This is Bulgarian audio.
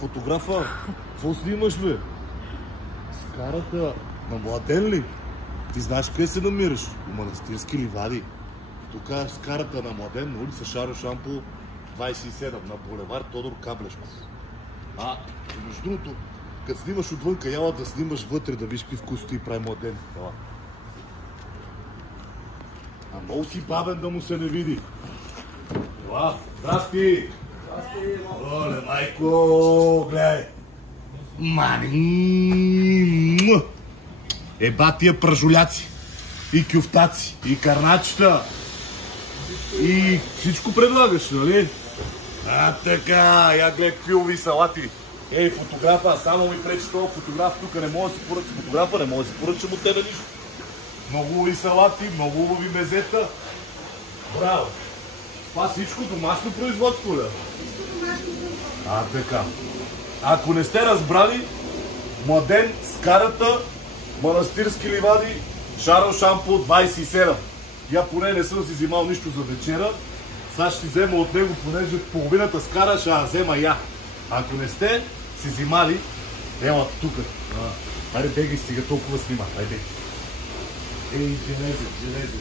Фотографа, какво снимаш, бе? Скарата на Младен ли? Ти знаеш къде се намираш? У Манастирски ливади. Тук е скарата на Младен, на улица Шаро Шампо, 27, на булевар Тодор Каблешков. Между другото, като снимаш отвънка, яла да снимаш вътре, да виж какви вкусоти прави Младен. Много си бабен да му се не види. Здрасти! Оле, майко, гледай! Мани! Еба тия пръжуляци, и кюфтаци, и карначета, и всичко предлагаш, нали? Така, я гледай какви салати. Ей, фотографа, само ми пречи този фотограф, тук не може да си поръча фотографа, не може да си поръча от тебе нищо. Много хубави салати, много хубави мезета. Браво! Това всичко домашно производство, ли? Така. Ако не сте разбрали, Младен, скарата, Манастирски ливади, Шаро Шампо, 27. Я поне не съм си взимал нищо за вечера. Сега ще си взема от него, понеже половината скара ще я взема я. Ако не сте си взимали, ела тук. Хайде, бегай, стига толкова снима. Хайде. Ей, железе.